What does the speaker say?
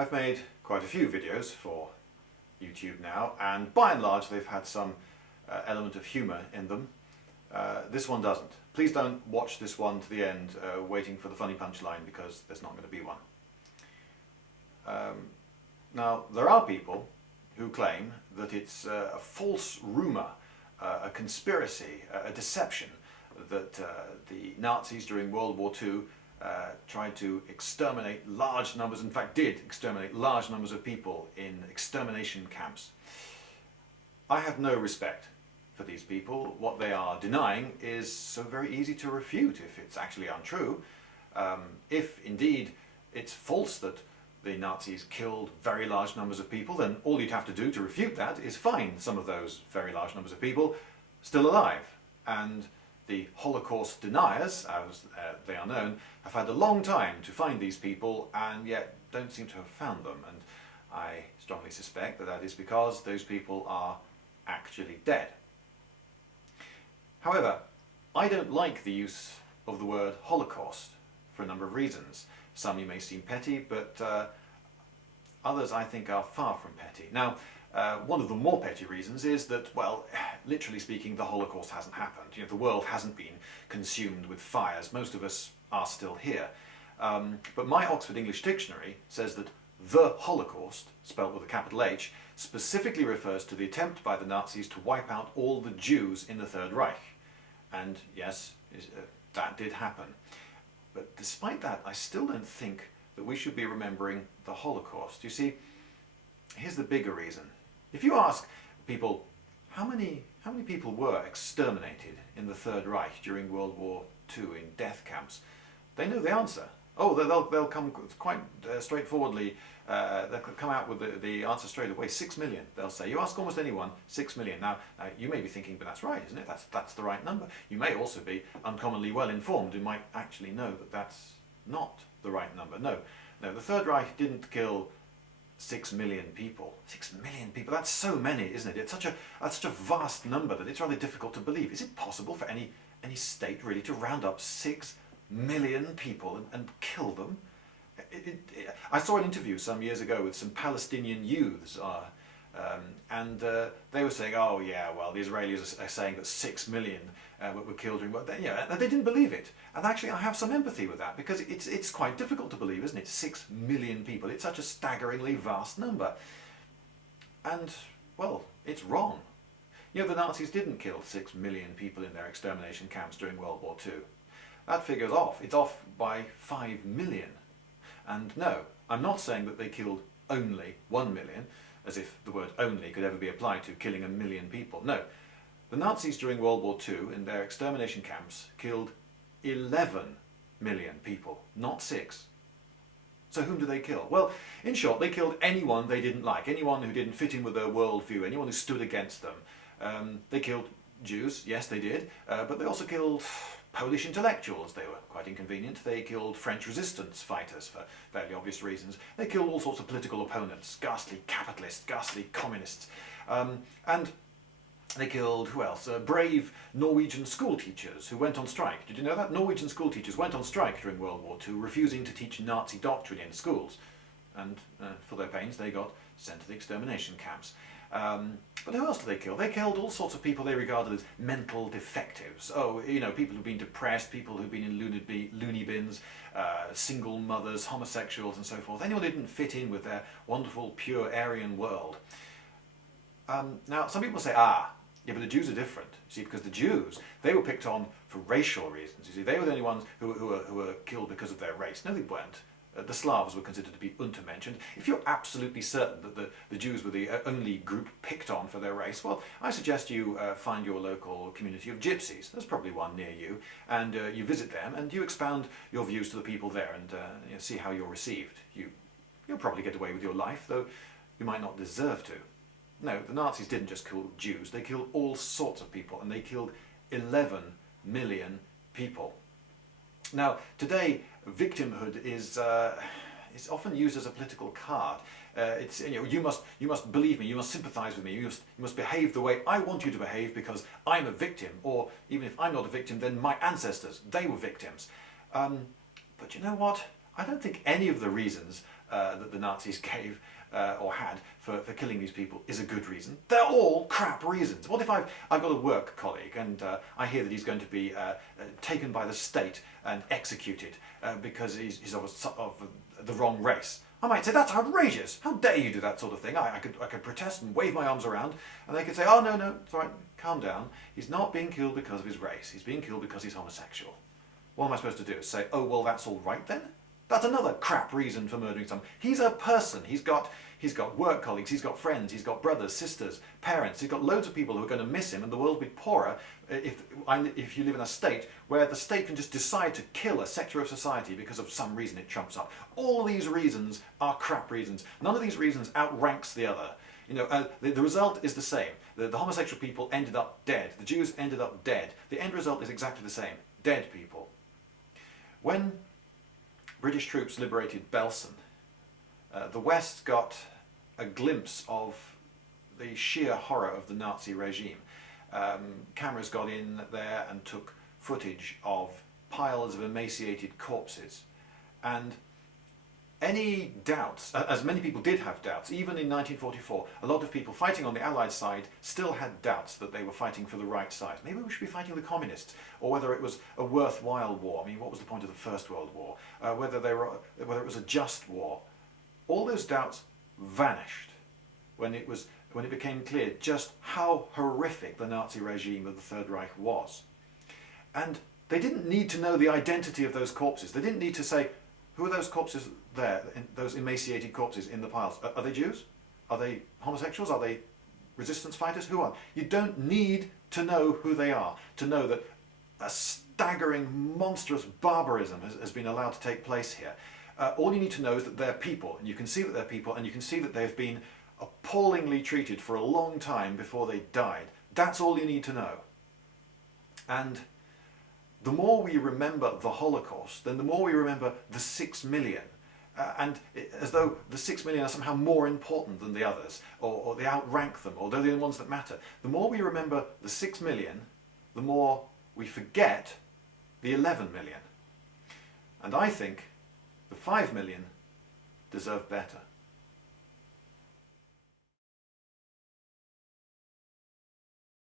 I've made quite a few videos for YouTube now, and by and large they've had some element of humour in them. This one doesn't. Please don't watch this one to the end waiting for the funny punchline, because there's not going to be one. Now, there are people who claim that it's a false rumour, a conspiracy, a deception, that the Nazis during World War II tried to exterminate large numbers, in fact did exterminate large numbers of people in extermination camps. I have no respect for these people. What they are denying is so very easy to refute if it's actually untrue. If indeed it's false that the Nazis killed very large numbers of people, then all you'd have to do to refute that is find some of those very large numbers of people still alive. And the Holocaust deniers, as they are known, have had a long time to find these people and yet don't seem to have found them. And I strongly suspect that that is because those people are actually dead. However, I don't like the use of the word Holocaust for a number of reasons. Some you may seem petty, but others I think are far from petty. Now, one of the more petty reasons is that, well, literally speaking, the Holocaust hasn't happened. You know, the world hasn't been consumed with fires. Most of us are still here. But my Oxford English Dictionary says that the Holocaust, spelled with a capital H, specifically refers to the attempt by the Nazis to wipe out all the Jews in the Third Reich. And yes, that did happen. But despite that, I still don't think that we should be remembering the Holocaust. You see, here's the bigger reason. If you ask people, how many people were exterminated in the Third Reich during World War II in death camps, they know the answer. Oh, they'll come quite straightforwardly, they'll come out with the answer straight away. 6 million, they'll say. You ask almost anyone, 6 million. Now you may be thinking, but that's right, isn't it? That's the right number. You may also be uncommonly well informed and might actually know that that's not the right number. No, the Third Reich didn't kill 6 million people. 6 million people, that's so many, isn't it? It's such a vast number that it's rather difficult to believe. Is it possible for any state really to round up 6 million people and kill them? I saw an interview some years ago with some Palestinian youths, and they were saying, oh yeah, well, the Israelis are saying that 6 million were killed during, but they didn't believe it. And actually I have some empathy with that, because it's quite difficult to believe, isn't it? 6 million people, it's such a staggeringly vast number. And, well, it's wrong. You know, the Nazis didn't kill 6 million people in their extermination camps during World War II. That figure's off. It's off by 5 million. And no, I'm not saying that they killed only 1 million, as if the word only could ever be applied to killing 1 million people. No, the Nazis during World War II in their extermination camps killed 11 million people, not 6. So whom do they kill? Well, in short, they killed anyone they didn't like, anyone who didn't fit in with their worldview, anyone who stood against them. They killed Jews, yes they did, but they also killed Polish intellectuals. They were quite inconvenient. They killed French resistance fighters for fairly obvious reasons. They killed all sorts of political opponents, ghastly capitalists, ghastly communists. And they killed, who else? Brave Norwegian school teachers who went on strike. Did you know that? Norwegian school teachers went on strike during World War II, refusing to teach Nazi doctrine in schools. And for their pains, they got sent to the extermination camps. But who else did they kill? They killed all sorts of people they regarded as mental defectives. Oh, you know, people who've been depressed, people who've been in loony bins, single mothers, homosexuals and so forth. Anyone who didn't fit in with their wonderful, pure Aryan world. Now, some people say, yeah, but the Jews are different. You see, because the Jews, they were picked on for racial reasons. You see, they were the only ones who were killed because of their race. No, they weren't. The Slavs were considered to be Untermensch. If you're absolutely certain that the Jews were the only group picked on for their race, well, I suggest you find your local community of gypsies. There's probably one near you, and you visit them and you expound your views to the people there and see how you're received. You'll probably get away with your life, though you might not deserve to. No, the Nazis didn't just kill Jews, they killed all sorts of people, and they killed 11 million people. Now, today, victimhood is often used as a political card. It's, you know, you must believe me, you must sympathise with me, you must behave the way I want you to behave because I'm a victim, or even if I'm not a victim, then my ancestors, they were victims. But you know what? I don't think any of the reasons that the Nazis gave or had for killing these people is a good reason. They're all crap reasons. What if I've got a work colleague and I hear that he's going to be taken by the state and executed because he's of the wrong race? I might say, that's outrageous. How dare you do that sort of thing? I could protest and wave my arms around, and they could say, oh, no, it's all right, calm down. He's not being killed because of his race. He's being killed because he's homosexual. What am I supposed to do? Say, oh, well, that's all right then? That's another crap reason for murdering someone. He's a person. He's got work colleagues, he's got friends, he's got brothers, sisters, parents. He's got loads of people who are going to miss him, and the world will be poorer if you live in a state where the state can just decide to kill a sector of society because of some reason it trumps up. All these reasons are crap reasons. None of these reasons outranks the other. You know, the result is the same. The homosexual people ended up dead. The Jews ended up dead. The end result is exactly the same. Dead people. When British troops liberated Belsen, the West got a glimpse of the sheer horror of the Nazi regime. Cameras got in there and took footage of piles of emaciated corpses. And any doubts, as many people did have doubts, even in 1944, a lot of people fighting on the Allied side still had doubts that they were fighting for the right side. Maybe we should be fighting the communists, or whether it was a worthwhile war. I mean, what was the point of the First World War? Whether it was a just war. All those doubts vanished when it became clear just how horrific the Nazi regime of the Third Reich was. And they didn't need to know the identity of those corpses. They didn't need to say, who are those corpses there, those emaciated corpses in the piles? Are they Jews? Are they homosexuals? Are they resistance fighters? Who are? You don't need to know who they are to know that a staggering, monstrous barbarism has been allowed to take place here. All you need to know is that they're people, and you can see that they're people, and you can see that they've been appallingly treated for a long time before they died. That's all you need to know. And the more we remember the Holocaust, then the more we remember the 6 million. As though the 6 million are somehow more important than the others, or they outrank them, or they're the only ones that matter. The more we remember the 6 million, the more we forget the 11 million. And I think the 5 million deserve better.